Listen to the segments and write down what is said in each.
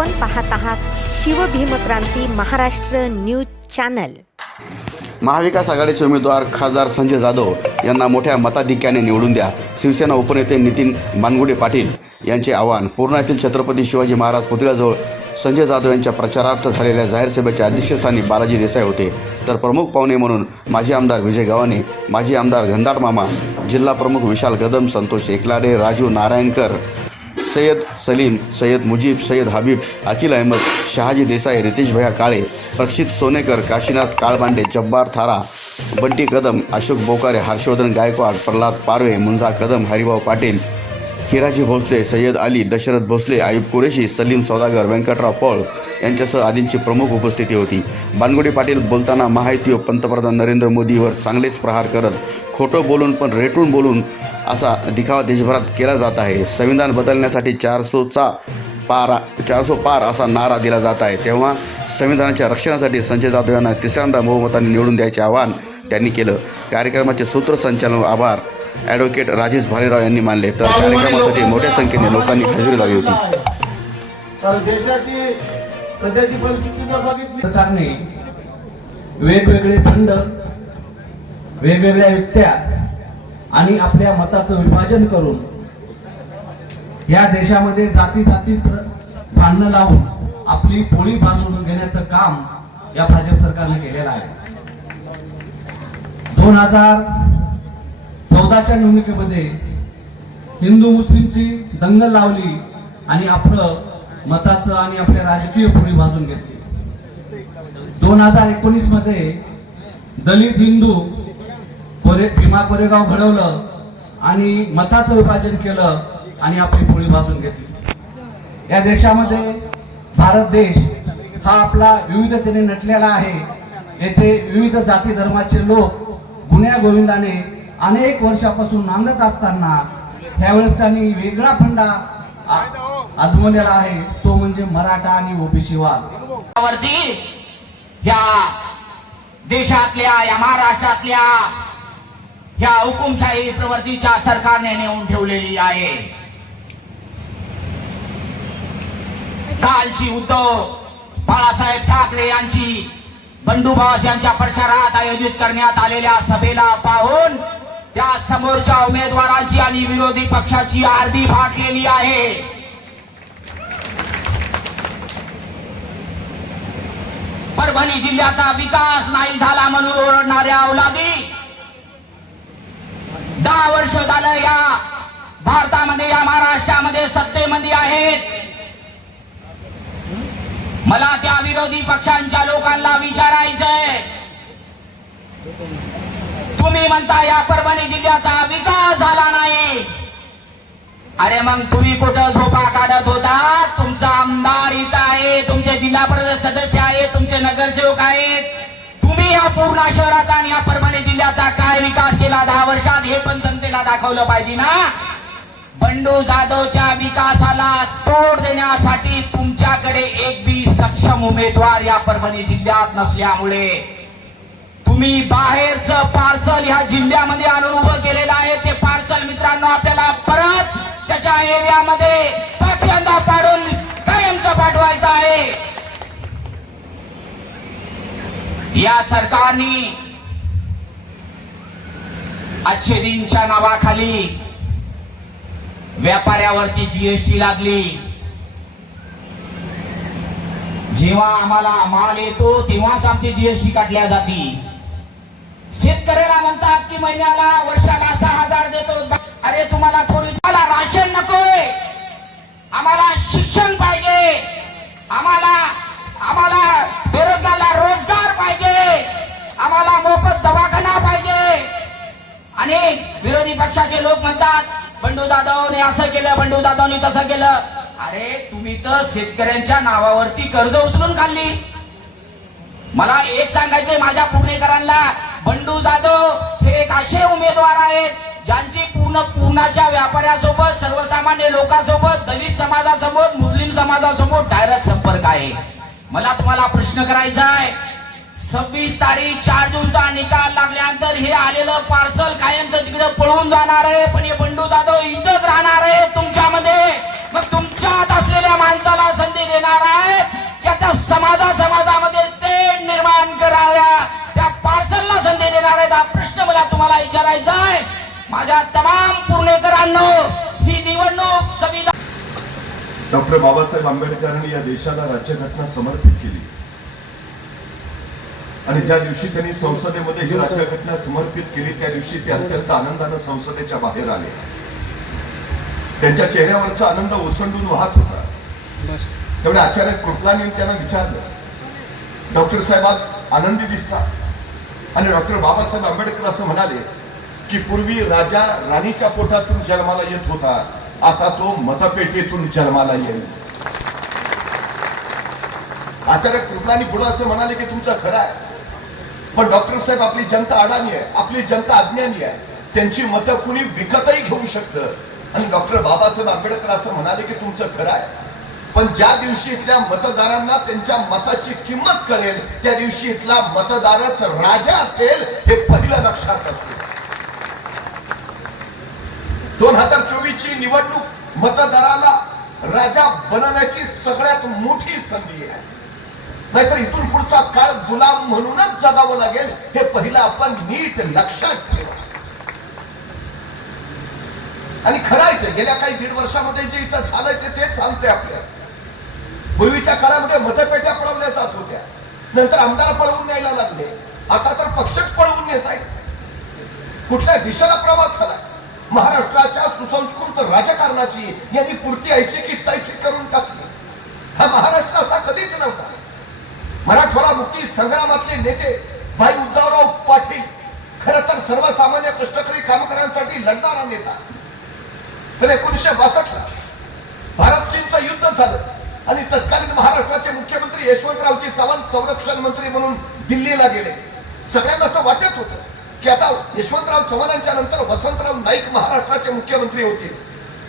आपण पाहत आहात शिवभीमक्रांती महाराष्ट्र न्यूज चॅनल. महाविकास आघाडीचे उमेदवार खासदार संजय जाधव यांना मोठ्या मताधिक्याने निवडून द्या. शिवसेना उपनेते नितीन मानगुडे पाटील यांचे आवाहन पूर्णातील छत्रपती शिवाजी महाराज पुतळ्याजवळ संजय जाधव यांच्या प्रचारार्थ झालेल्या जाहीर सभेच्या अध्यक्षस्थानी बालाजी देसाई होते. तर प्रमुख पाहुणे म्हणून माजी आमदार विजय गव्हाणे माजी आमदार घनदाट मामा जिल्हा प्रमुख विशाल कदम संतोष एकलाडे राजू नारायणकर सय्यद सलीम सय्यद मुजीब सय्यद हबीब अखिल अहमद शहाजी देसाई रितेश भैया काळे प्रक्षित सोनेकर काशीनाथ काळबांडे जब्बार थारा बंटी कदम अशोक बोकारे हर्षवर्धन गायकवाड प्रल्हाद पारवे मुंजा कदम हरिभाऊ पाटील हिराजी भोसले सय्यद अली दशरथ भोसले आयुब कुरेशी सलीम सौदागर व्यंकटराव पौळ यांच्यासह आदींची प्रमुख उपस्थिती होती. बानगुडी पाटील बोलताना महायुती व पंतप्रधान नरेंद्र मोदीवर चांगलेच प्रहार करत खोटं बोलून पण रेटून बोलून असा दिखावा देशभरात केला जात आहे. संविधान बदलण्यासाठी चारसोचा पारा चारसो पार असा नारा दिला जात आहे. तेव्हा संविधानाच्या रक्षणासाठी संजय जाधव यांना तिसऱ्यांदा बहुमताने निवडून द्यायचे आवाहन त्यांनी केलं. कार्यक्रमाचे सूत्रसंचालन आभार. ॲडव्होकेट राजेश भालेराव यांनी मानले तर कार्यक्रमासाठी मोठ्या संख्येने लोकांनी हजेरी लावली होती. सरकारने वेगवेगळे फंड वेगवेगळ्या व्यक्त्या आणि आपल्या मताचं विभाजन करून या देशामध्ये जाती जाती भांडणं लावून आपली पोळी बांधून घेण्याचं काम या भाजप सरकारने केलेलं आहे. दोन हजार चौदाच्या निवडणुकीमध्ये हिंदू मुस्लिमची दंगल लावली आणि आपलं मताचं आणि आपल्या राजकीय पुढे भाजून घेतली. दोन हजार एकोणीसमध्ये दलित हिंदू कोरे भीमा कोरेगाव घडवलं आणि मताचं विभाजन केलं आणि आपली पोळी बाजून घेतली. या देशामध्ये भारत देश हा आपला विविधतेने नटलेला आहे. येथे विविध जाती धर्माचे लोक गुन्ह्या गोविंदाने अनेक वर्षापासून नांदत असताना त्यावेळेस त्यांनी वेगळा फंडा आजमवलेला आहे. तो म्हणजे मराठा आणि ओबीसीवाद वरती या देशातल्या या महाराष्ट्रातल्या ह्या हुकुमशाही प्रवृत्तीच्या सरकारने नेऊन ठेवलेली आहे. कालची उद्धव बाळासाहेब ठाकरे यांची बंडूभास यांच्या प्रचारात आयोजित करण्यात आलेल्या सभेला पाहून या समोरच्या उमेदवारांची आणि विरोधी पक्षाची आरती फाटलेली आहे. परभणी जिल्ह्याचा विकास नाही झाला म्हणून ओरडणाऱ्या औलादी. दहा वर्ष झालं या भारतामध्ये या महाराष्ट्रामध्ये सत्तेमध्ये आहेत. मला त्या विरोधी पक्षांच्या लोकांना विचारायचंय. म्हणता या परभणी जिल्ह्याचा विकास झाला नाही. अरे मग तुम्ही कुठं झोपा काढत होता? तुमचा आमदार इथं आहे तुमचे जिल्हा परिषद सदस्य आहेत तुमचे नगरसेवक आहेत. तुम्ही या पूर्णा शहराचा आणि या परभणी जिल्ह्याचा काय विकास केला? दहा वर्षात हे पण जनतेला दाखवलं पाहिजे ना? बंडू जाधवच्या विकासाला तोड देण्यासाठी तुमच्याकडे एक बी सक्षम उमेदवार या परभणी जिल्ह्यात नसल्यामुळे. तुम्ही बाहेर ह्या जिल्ह्यामध्ये आणून उभं केलेलं आहे. ते पार्सल मित्रांनो आपल्याला परत त्याच्या एरियामध्ये पाचव्यांदा पाडून कायमचं पाठवायचं आहे. या सरकारने अच्छे दिनच्या नावाखाली व्यापाऱ्यावरती जीएसटी लागली जेव्हा आम्हाला माल येतो तेव्हाच आमची जीएसटी काढल्या जाती. शेतकऱ्याला म्हणतात की महिन्याला वर्षाला सहा हजार देतो. अरे तुम्हाला थोडी मला राशन नकोय. आम्हाला शिक्षण पाहिजे. आम्हाला आम्हाला बेरोजगारला रोजगार पाहिजे. आम्हाला मोफत दवाखाना पाहिजे. आणि विरोधी पक्षाचे लोक म्हणतात बंडू जाधवने असं केलं बंडू जाधवने तसं केलं. अरे तुम्ही तर शेतकऱ्यांच्या नावावरती कर्ज उचलून खाल्ली मला एक सांगायचंय माझ्या पुणेकरांना बंडू जाधव उमेदवार आहेत ज्यांची पूर्ण पूर्णाच्या व्यापाऱ्यासोबत सर्वसामान्य लोकांसोबत दलित समाजासोबत मुस्लिम समाजासोबत डायरेक्ट संपर्क आहे. मला तुम्हाला प्रश्न करायचा आहे. सव्वीस तारीख चार जूनचा निकाल लागल्यानंतर हे आलेलं पार्सल कायमचं तिकडे पळून जाणार आहे. पण हे बंडू जाधव इथंच राहणार आहे तुमच्यामध्ये. मग तुमच्यात असलेल्या माणसाला संधी देणार आहे की आता समाजा समाजामध्ये ते निर्माण करणाऱ्या त्या पार्सलला संधी देणार आहेत प्रश्न मला तुम्हाला विचारायचा आहे माझ्या तमाम पुणेकरांनो ही निवडणूक संविधान डॉक्टर बाबासाहेब आंबेडकरांनी या देशाला राज्यघटना समर्पित केली. आणि ज्या दिवशी त्यांनी संसदेमध्ये ही राज्यघटना समर्पित केली त्या दिवशी ते अत्यंत आनंदानं संसदेच्या बाहेर आले. त्यांच्या चेहऱ्यावरचा आनंद ओसंडून वाहत होता. त्यामुळे आचार्य कृपलानी त्यांना विचारलं. डॉक्टर साहेब आज आनंदी दिसतात. आणि डॉक्टर बाबासाहेब आंबेडकर असं म्हणाले की पूर्वी राजा राणीच्या पोटातून जन्माला येत होता. आता तो मतपेटीतून जन्माला येईल. आचार्य कृपलानी पुढे असं म्हणाले की तुमचं खरं आहे. पण डॉक्टर साहेब आपली जनता अडाणी आहे आपली जनता अज्ञानी आहे. त्यांची मतं कुणी विकतही घेऊ शकतं. आणि डॉक्टर बाबासाहेब आंबेडकर असं म्हणाले की तुमचं खरं आहे. पण ज्या दिवशी इथल्या मतदारांना त्यांच्या मताची किंमत कळेल त्या दिवशी इथला मतदारच राजा असेल हे पहिलं लक्षात असते. दोन हजार चोवीस ची निवडणूक मतदाराला राजा बनवण्याची सगळ्यात मोठी संधी आहे. नाहीतर इथून पुढचा काळ गुलाम म्हणूनच जगावं लागेल हे पहिलं आपण नीट लक्षात ठेवा. आणि खरं आहे ते गेल्या काही दीड वर्षामध्ये जे इथं झालंय ते तेच सांगते आपल्याला. पूर्वीच्या काळामध्ये मतपेट्या पळवल्या जात होत्या. नंतर आमदार पळवून न्यायला लागले. आता तर पक्षच पळवून नेत आहेत. कुठल्या दिशेला प्रवास झाला महाराष्ट्राच्या सुसंस्कृत राजकारणाची यांनी पुरती ऐशी की तैशी करून टाकली. हा महाराष्ट्र असा कधीच नव्हता. मराठवाडा मुक्ती संग्रामातले नेते भाई उद्धवराव पाटील खर तर सर्वसामान्य कष्टकरी कामगारांसाठी लढणारा नेता. तर एकोणीसशे बासष्टला भारत चीनचं युद्ध झालं. आणि तत्कालीन महाराष्ट्राचे मुख्यमंत्री यशवंतरावजी चव्हाण संरक्षण मंत्री म्हणून दिल्लीला गेले. सगळ्यांना असं वाटत होतं की आता यशवंतराव चव्हाणांच्या नंतर वसंतराव नाईक महाराष्ट्राचे मुख्यमंत्री होतील.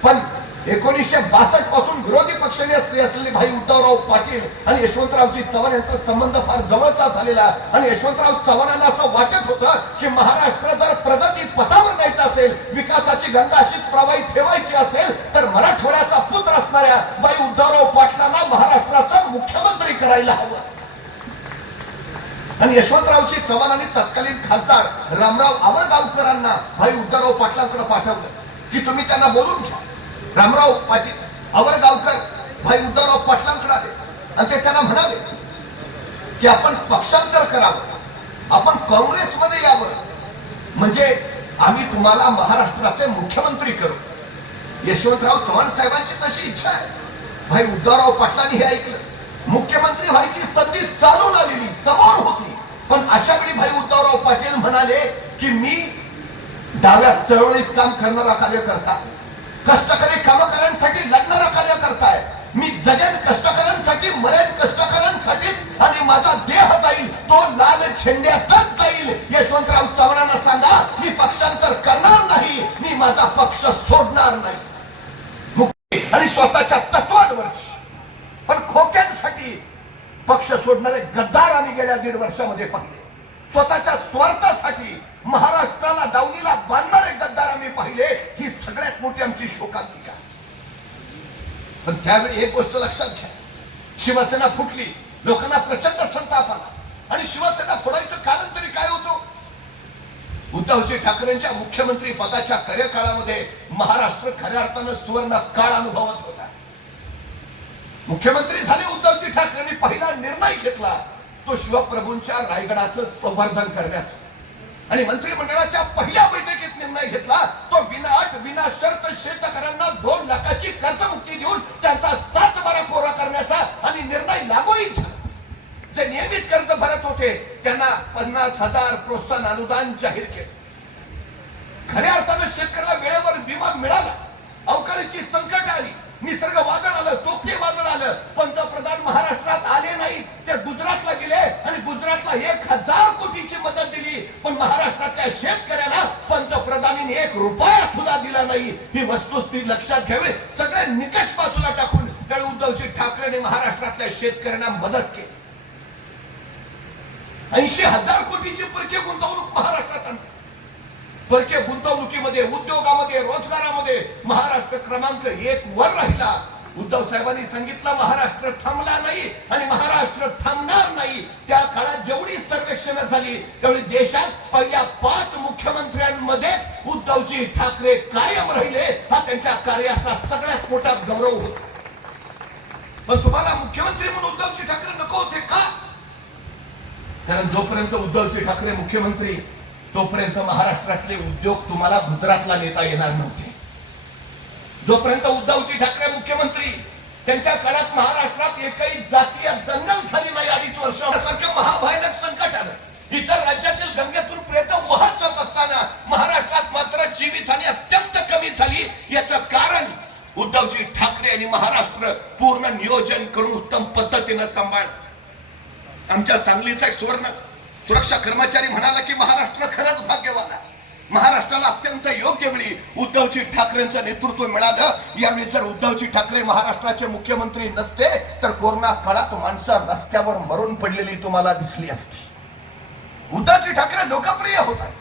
पण एकोणीसशे बासष्टपासून विरोधी पक्षनेते असलेले भाई उद्धवराव पाटील आणि यशवंतरावजी चव्हाण यांचा संबंध फार जवळचा झालेला आणि यशवंतराव चव्हाणांना असं वाटत होतं की महाराष्ट्र जर प्रगती पथावर जायचं असेल विकासाची गंगा अशीच प्रवाहित ठेवायची असेल तर मराठवाड्याचा पुत्र असणाऱ्या भाई उद्धवराव पाटलांना महाराष्ट्राचा मुख्यमंत्री करायला हवं. आणि यशवंतरावजी चव्हाण आणि तत्कालीन खासदार रामराव आवळगावकरांना भाई उद्धवराव पाटलांकडे पाठवलं. की तुम्ही त्यांना बोलून घ्या. रामराव पाटील आवरगावकर भाई उद्धवराव पाटलांकडे आले. आणि ते त्यांना म्हणाले की आपण पक्षांतर करावं आपण काँग्रेसमध्ये यावं. म्हणजे आम्ही तुम्हाला महाराष्ट्राचे मुख्यमंत्री करू. यशवंतराव चव्हाण साहेबांची तशी इच्छा आहे. भाई उद्धवराव पाटलांनी हे ऐकलं. मुख्यमंत्री व्हायची संधी चालून आलेली समोर होती. पण अशा वेळी भाई उद्धवराव पाटील म्हणाले की मी डाव्या चळवळीत काम करणारा कार्यकर्ता. कष्टकरी कामकऱ्यांसाठी लढणारा कार्यकर्ता आहे. मी जगेन कष्टकऱ्यांसाठी मरेन कष्टकऱ्यांसाठीच आणि माझा देह जाईल तो लाल झेंड्यातच जाईल. यशवंतराव चव्हाणांना सांगा मी पक्षांतर करणार नाही मी माझा पक्ष सोडणार नाही. मुक्ती आणि स्वतःच्या तत्वांवरची. पण खोक्यांसाठी पक्ष सोडणारे गद्दार आम्ही गेल्या दीड वर्षामध्ये पाहिले स्वतः स्वार्थासाठी महाराष्ट्राला दावणीला बांधणारे गद्दार आम्ही पाहिले ही सगळ्यात मोठी आमची शोकांतिका पण त्यावेळी एक गोष्ट लक्षात घ्या. शिवसेना फुटली लोकांना प्रचंड संताप आला. आणि शिवसेना फोडायचं कारण तरी काय होतं? उद्धवजी ठाकरेंच्या मुख्यमंत्री पदाच्या कार्यकाळामध्ये महाराष्ट्र खऱ्या अर्थानं सुवर्ण काळ अनुभवत होता. मुख्यमंत्री झाले उद्धवजी ठाकरेंनी पहिला निर्णय घेतला तो शिवप्रभूंच्या रायगडाचं संवर्धन करण्याचा. आणि मंत्रिमंडळाच्या पहिल्या बैठकीत निर्णय घेतला तो विनाअट विना शर्त शेतकऱ्यांना दोन लाखाची कर्जमुक्ती देऊन त्यांचा सात बारा कोरा करण्याचा आणि निर्णय लागूही झाला. जे नियमित कर्ज भरत होते त्यांना पन्नास हजार प्रोत्साहन अनुदान जाहीर केले. खऱ्या अर्थानं शेतकऱ्याला वेळेवर विमा मिळाला. अवकाळीची संकट आली. निसर्ग वादळ आलं तोफे वादळ आलं. पंतप्रधान महाराष्ट्रात आले नाही ते गुजरातला गेले आणि गुजरातला एक हजार कोटीची मदत दिली. पण महाराष्ट्रातल्या शेतकऱ्याला पंतप्रधानांनी एक रुपया सुद्धा दिला नाही. ही वस्तुस्थिती लक्षात घ्यावी. सगळे निकष बाजूला टाकून त्यावेळी उद्धवजी ठाकरेंनी महाराष्ट्रातल्या शेतकऱ्यांना मदत केली. ऐंशी हजार कोटीची परकीय गुंतवणूक महाराष्ट्रात आणली. परकीय गुंतवणुकीमध्ये उद्योगामध्ये रोजगारामध्ये महाराष्ट्र क्रमांक एक वर राहिला. उद्धव साहेबांनी सांगितलं महाराष्ट्र थांबला नाही आणि महाराष्ट्र थांबणार नाही. त्या काळात जेवढी सर्वेक्षण झाली तेवढी देशात पहिल्या पाच मुख्यमंत्र्यांमध्येच उद्धवजी ठाकरे कायम राहिले. हा त्यांच्या कार्याचा सगळ्यात मोठा गौरव होता. पण तुम्हाला मुख्यमंत्री म्हणून उद्धवजी ठाकरे नको होते का? कारण जोपर्यंत उद्धवजी ठाकरे मुख्यमंत्री तोपर्यंत महाराष्ट्रातले उद्योग तुम्हाला गुजरातला नेता येणार नव्हते. जोपर्यंत उद्धवजी ठाकरे मुख्यमंत्री त्यांच्या काळात महाराष्ट्रात एकही जातीय दंगल झाली नाही अडीच वर्षासारखं महाभयानक संकट आलं. इतर राज्यातील गंगेतून प्रेत वाहत जात असताना महाराष्ट्रात मात्र जीवितहानी अत्यंत कमी झाली. याचं कारण उद्धवजी ठाकरे आणि महाराष्ट्र पूर्ण नियोजन करून उत्तम पद्धतीनं सांभाळ आमच्या सांगलीचा एक सुवर्ण सुरक्षा कर्मचारी म्हणाला की महाराष्ट्र खरंच भाग्यवान आहे. महाराष्ट्राला अत्यंत योग्य वेळी उद्धवजी ठाकरेंचं नेतृत्व मिळालं. यावेळी जर उद्धवजी ठाकरे महाराष्ट्राचे मुख्यमंत्री नसते तर कोरोना काळात माणसं रस्त्यावर मरून पडलेली तुम्हाला दिसली असती. उद्धवजी ठाकरे लोकप्रिय होत आहे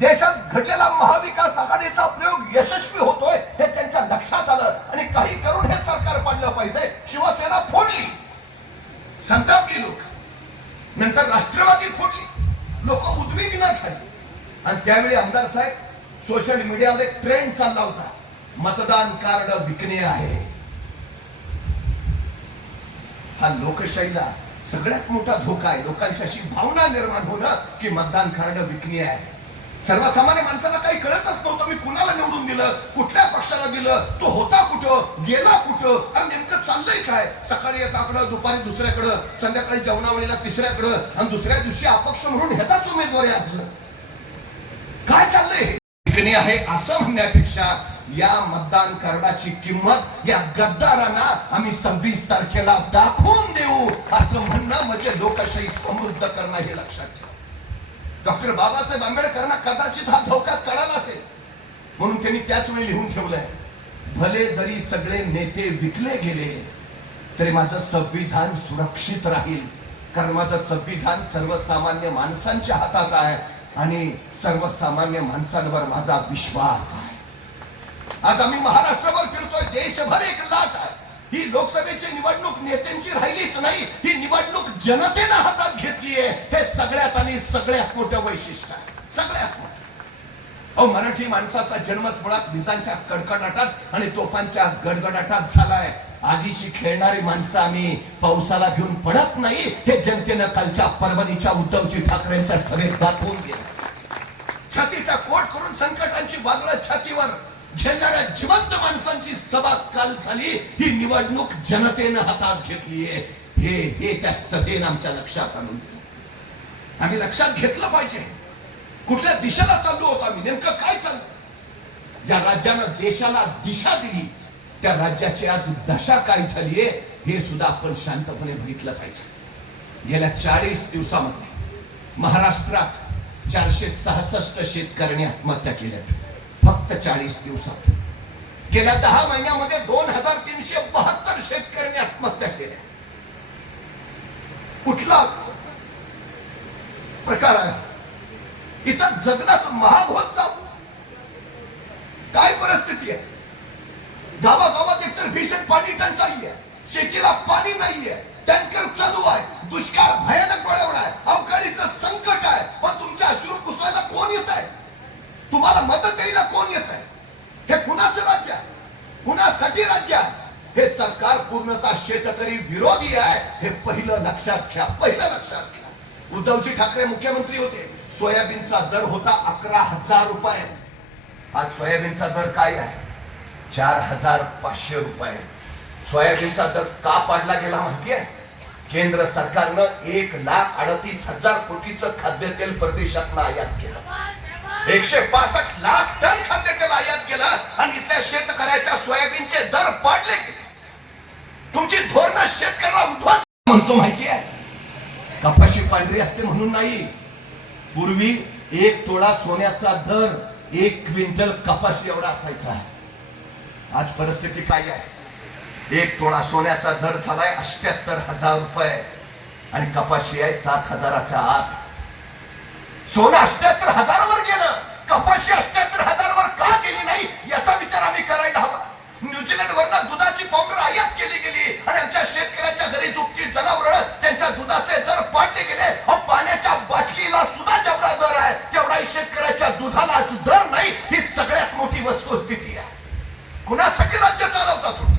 देशात घडलेला महाविकास आघाडीचा प्रयोग यशस्वी होतोय हे त्यांच्या लक्षात आलं. आणि काही करून हे सरकार पाडलं पाहिजे. शिवसेना फोडली. संतापली लोक. नंतर राष्ट्रवादी फोडली. लोक उद्विग्न झाली. आणि त्यावेळी आमदार साहेब सोशल मीडियावर एक ट्रेंड चालला होता. मतदान कार्ड विकणे आहे. हा लोकशाहीला सगळ्यात मोठा धोका आहे. लोकांची अशी भावना निर्माण होणं की मतदान कार्ड विकणे आहे. सर्वसामान्य माणसाला काही कळतच नव्हतं मी कुणाला निवडून दिलं कुठल्या पक्षाला दिलं तो होता कुठं गेला कुठं आणि नेमकं चाललंय काय? सकाळी एकाकडं दुपारी दुसऱ्याकडं संध्याकाळी जेवणावेळेला तिसऱ्याकडं आणि दुसऱ्या दिवशी अपक्ष म्हणून ह्याचाच उमेदवार आहे काय चाललंय हे? आहे असं म्हणण्यापेक्षा या मतदान कार्डाची किंमत या गद्दारांना आम्ही सव्वीस तारखेला दाखवून देऊ असं म्हणणं म्हणजे लोकशाही समृद्ध करणं हे लक्षात डॉक्टर बाबासाहेब आंबेडकरांना कदाचित हा धोका कळाला असेल. म्हणून त्यांनी त्याच वेळी लिहून ठेवलंय भले जरी सगळे नेते विकले गेले तरी माझं संविधान सुरक्षित राहील. कारण माझं संविधान सर्वसामान्य माणसांच्या हातात आहे आणि सर्वसामान्य माणसांवर माझा विश्वास आहे. आज आम्ही महाराष्ट्रावर फिरतोय देशभर एक लाट आहे. ही लोकसभेची निवडणूक नेत्यांची राहिलीच नाही ही निवडणूक जनतेनं हातात घेतली आहे. हे सगळ्यात आणि सगळ्यात मोठं वैशिष्ट्य आहे. सगळ्यात मोठं. अहो मराठी माणसाचा जन्मच मुळात विजांच्या कडकडाटात आणि तोफांच्या गडगडाटात झालाय. आधीची खेळणारी माणसं आम्ही पावसाला घेऊन पडत नाही हे जनतेनं कालच्या परभणीच्या उद्धवजी ठाकरेंच्या सभेत दाखवून गेलं छातीचा कोट करून संकटांची बागलं छातीवर. झेलणाऱ्या जिवंत माणसांची सभा काल झाली. ही निवडणूक जनतेनं हातात घेतली आहे हे हे त्या सभेनं आमच्या लक्षात आणून दिलं. आम्ही लक्षात घेतलं पाहिजे. कुठल्या दिशेला चाललो होतो आम्ही? नेमकं काय चाललं? ज्या राज्यानं देशाला दिशा दिली त्या राज्याची आज दशा काय झालीये हे सुद्धा आपण शांतपणे बघितलं पाहिजे. गेल्या चाळीस दिवसामध्ये महाराष्ट्रात चारशे सहासष्ट शेतकऱ्यांनी आत्महत्या केल्या फक्त चाळीस दिवसात. गेल्या दहा महिन्यामध्ये दोन हजार तीनशे बहात्तर शेतकऱ्यांनी आत्महत्या केल्या. कुठला प्रकार आहे? इथं जगणंच महाग होत जाऊ काय परिस्थिती आहे? गावागावात एकतर भीषण पाणी टंचाई आहे. शेतीला पाणी नाहीये. टँकर चालू आहे. दुष्काळ भयानक बळवला आहे. अवकाळीचं संकट आहे. पण तुमच्या अश्रू पुसवायला कोण येत आहे तुम्हाला मदत द्यायला कोण येत आहे? हे कुणाचं राज्य आहे? कुणासाठी राज्य आहे? हे सरकार पूर्णतः शेतकरी विरोधी आहे. हे पहिलं लक्षात घ्या पहिलं लक्षात घ्या. उद्धवजी ठाकरे मुख्यमंत्री होते. सोयाबीनचा दर होता अकरा हजार रुपये. आज सोयाबीनचा दर काय आहे? चार हजार पाचशे रुपये. सोयाबीनचा दर का पाडला गेला माहितीये केंद्र सरकारनं एक लाख अडतीस हजार कोटीचं खाद्यतेल परदेशातनं आयात केलं. एकशे पासष्ट लाख टन खाद्यतेल आयात केलं आणि इथल्या शेतकऱ्याच्या सोयाबीनचे दर पाडले. गेले तुमची धोरणं शेतकऱ्याला उद्ध्वस्त म्हणतो माहिती आहे? कपाशी पांढरी असते म्हणून नाही. पूर्वी एक तोळा सोन्याचा दर एक क्विंटल कपाशी एवढा असायचा आज परिस्थिती काय आहे? एक तोळा सोन्याचा दर झालाय अष्ट्याहत्तर हजार रुपये आणि कपाशी आहे सात हजाराच्या आत. सोनं अष्ट्याहत्तर हजारावर गेलं कपाशी अष्ट्याहत्तर हजारावर का गेली नाही याचा विचार आम्ही करायला हवा न्यूझीलंड वरनं दुधाची पावडर आयात केली गेली आणि आमच्या शेतकऱ्याच्या घरी दुभती जनावर त्यांच्या दुधाचे दर पाडले गेले अहो, पाण्याच्या बाटलीला सुद्धा जेवढा दर आहे तेवढाही शेतकऱ्याच्या दुधाला दर नाही ही सगळ्यात मोठी वस्तुस्थिती आहे कुणासाठी राज्य चालवता तुम्ही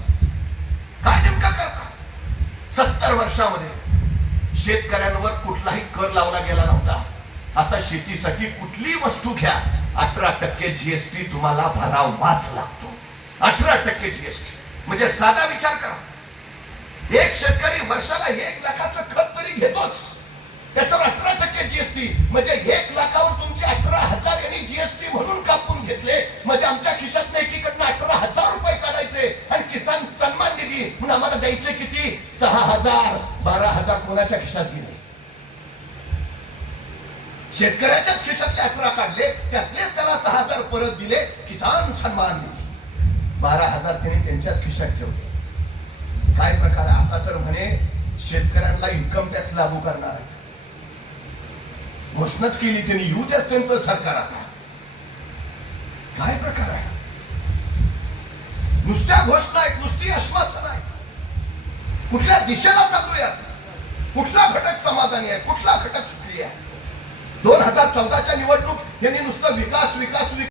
काय नेमकं करता सत्तर वर्षामध्ये शेतकऱ्यांवर कुठलाही कर लावला गेला नव्हता आता शेतीसाठी कुठली वस्तू घ्या. अठरा टक्के जीएसटी तुम्हाला भरावाच लागतो. अठरा टक्के जीएसटी म्हणजे साधा विचार करा. एक शेतकरी वर्षाला एक लाखाचं खत तरी घेतोच. त्याच्यावर अठरा टक्के जीएसटी म्हणजे एक लाखावर तुमचे अठरा हजार यांनी जीएसटी म्हणून कापून घेतले. म्हणजे आमच्या खिशात एकीकडनं अठरा हजार रुपये काढायचे. आणि किसान सन्मान निधी म्हणून आम्हाला द्यायचे किती? सहा हजार. बारा हजार कोणाच्या खिशात गेले? शेतकऱ्याच्याच खिशातले अठरा काढले त्यातलेच त्याला सहा हजार परत दिले किसान सन्मान बारा हजार त्यांनी त्यांच्याच खिशात ठेवले. काय प्रकार? आहे आता तर म्हणे शेतकऱ्यांना इन्कम टॅक्स लागू करणार आहे. घोषणाच केली त्यांनी येऊ द्याच त्यांचं सरकार आता. काय प्रकार आहे? नुसत्या घोषणा आहेत नुसती आश्वासन आहे कुठल्या दिशेला चालूया कुठला घटक समाधानी आहे? कुठला घटक सुखी आहे? दोन हजार चौदाच्या निवडणूक यांनी नुसतं विकास विकास विकास